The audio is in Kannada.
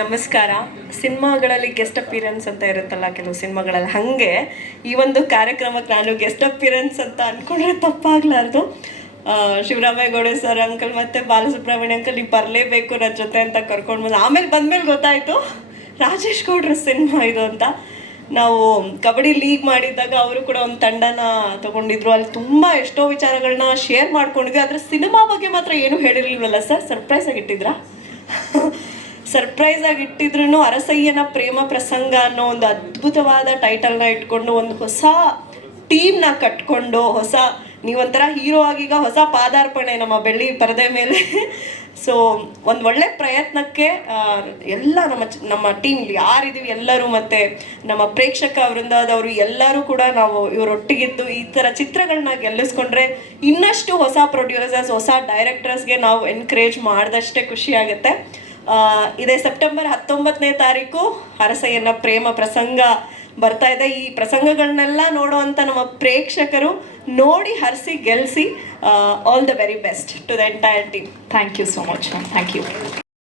ನಮಸ್ಕಾರ. ಸಿನಿಮಾಗಳಲ್ಲಿ ಗೆಸ್ಟ್ ಅಪಿಯರೆನ್ಸ್ ಅಂತ ಇರುತ್ತಲ್ಲ ಕೆಲವು ಸಿನಿಮಾಗಳಲ್ಲಿ, ಹಾಗೆ ಈ ಒಂದು ಕಾರ್ಯಕ್ರಮಕ್ಕೆ ನಾನು ಗೆಸ್ಟ್ ಅಪಿಯರೆನ್ಸ್ ಅಂತ ಅಂದ್ಕೊಂಡ್ರೆ ತಪ್ಪಾಗ್ಲಾರ್ದು. ಶಿವರಾಮೇಗೌಡ ಸರ್ ಅಂಕಲ್ ಮತ್ತು ಬಾಲಸುಬ್ರಹ್ಮಣ್ಯ ಅಂಕಲ್ ನೀವು ಬರಲೇಬೇಕು ನನ್ನ ಜೊತೆ ಅಂತ ಕರ್ಕೊಂಡು ಬಂದು, ಆಮೇಲೆ ಬಂದಮೇಲೆ ಗೊತ್ತಾಯಿತು ರಾಜೇಶ್ ಗೌಡ್ರ ಸಿನಿಮಾ ಇದು ಅಂತ. ನಾವು ಕಬಡ್ಡಿ ಲೀಗ್ ಮಾಡಿದ್ದಾಗ ಅವರು ಕೂಡ ಒಂದು ತಂಡನ ತೊಗೊಂಡಿದ್ರು. ಅಲ್ಲಿ ತುಂಬ ಎಷ್ಟೋ ವಿಚಾರಗಳನ್ನ ಶೇರ್ ಮಾಡ್ಕೊಂಡಿದ್ವಿ. ಆದರೆ ಸಿನಿಮಾ ಬಗ್ಗೆ ಮಾತ್ರ ಏನೂ ಹೇಳಿರಲಿಲ್ವಲ್ಲ ಸರ್? ಸರ್ಪ್ರೈಸ್ ಆಗಿಟ್ಟಿದ್ರಾ? ಸರ್ಪ್ರೈಸ್ ಆಗಿ ಇಟ್ಟಿದ್ರು. ಅರಸಯ್ಯನ ಪ್ರೇಮ ಪ್ರಸಂಗ ಅನ್ನೋ ಒಂದು ಅದ್ಭುತವಾದ ಟೈಟಲ್ನ ಇಟ್ಕೊಂಡು ಒಂದು ಹೊಸ ಟೀಮ್ನ ಕಟ್ಕೊಂಡು ನೀವೊಂಥರ ಹೀರೋ ಆಗೀಗ ಹೊಸ ಪಾದಾರ್ಪಣೆ ನಮ್ಮ ಬೆಳ್ಳಿ ಪರದೆ ಮೇಲೆ. ಸೊ ಒಂದು ಒಳ್ಳೆ ಪ್ರಯತ್ನಕ್ಕೆ ಎಲ್ಲ ನಮ್ಮ ಟೀಮ್ ಯಾರಿದ್ದೀವಿ ಎಲ್ಲರೂ, ಮತ್ತು ನಮ್ಮ ಪ್ರೇಕ್ಷಕ ವೃಂದದವರು ಎಲ್ಲರೂ ಕೂಡ ನಾವು ಇವರೊಟ್ಟಿಗಿದ್ದು ಈ ಥರ ಚಿತ್ರಗಳನ್ನ ಗೆಲ್ಲಿಸ್ಕೊಂಡ್ರೆ ಇನ್ನಷ್ಟು ಹೊಸ ಪ್ರೊಡ್ಯೂಸರ್ಸ್, ಹೊಸ ಡೈರೆಕ್ಟರ್ಸ್ಗೆ ನಾವು ಎನ್ಕರೇಜ್ ಮಾಡಿದಷ್ಟೇ ಖುಷಿ ಆಗುತ್ತೆ. ಇದೇ ಸೆಪ್ಟೆಂಬರ್ 19ನೇ ತಾರೀಕು ಅರಸಯ್ಯನ ಪ್ರೇಮ ಪ್ರಸಂಗ ಬರ್ತಾ ಇದೆ. ಈ ಪ್ರಸಂಗಗಳನ್ನೆಲ್ಲ ನೋಡುವಂಥ ನಮ್ಮ ಪ್ರೇಕ್ಷಕರು ನೋಡಿ ಹರಿಸಿ ಗೆಲ್ಲಿಸಿ. All the very best to the entire team. Thank you so much ma'am. Thank you.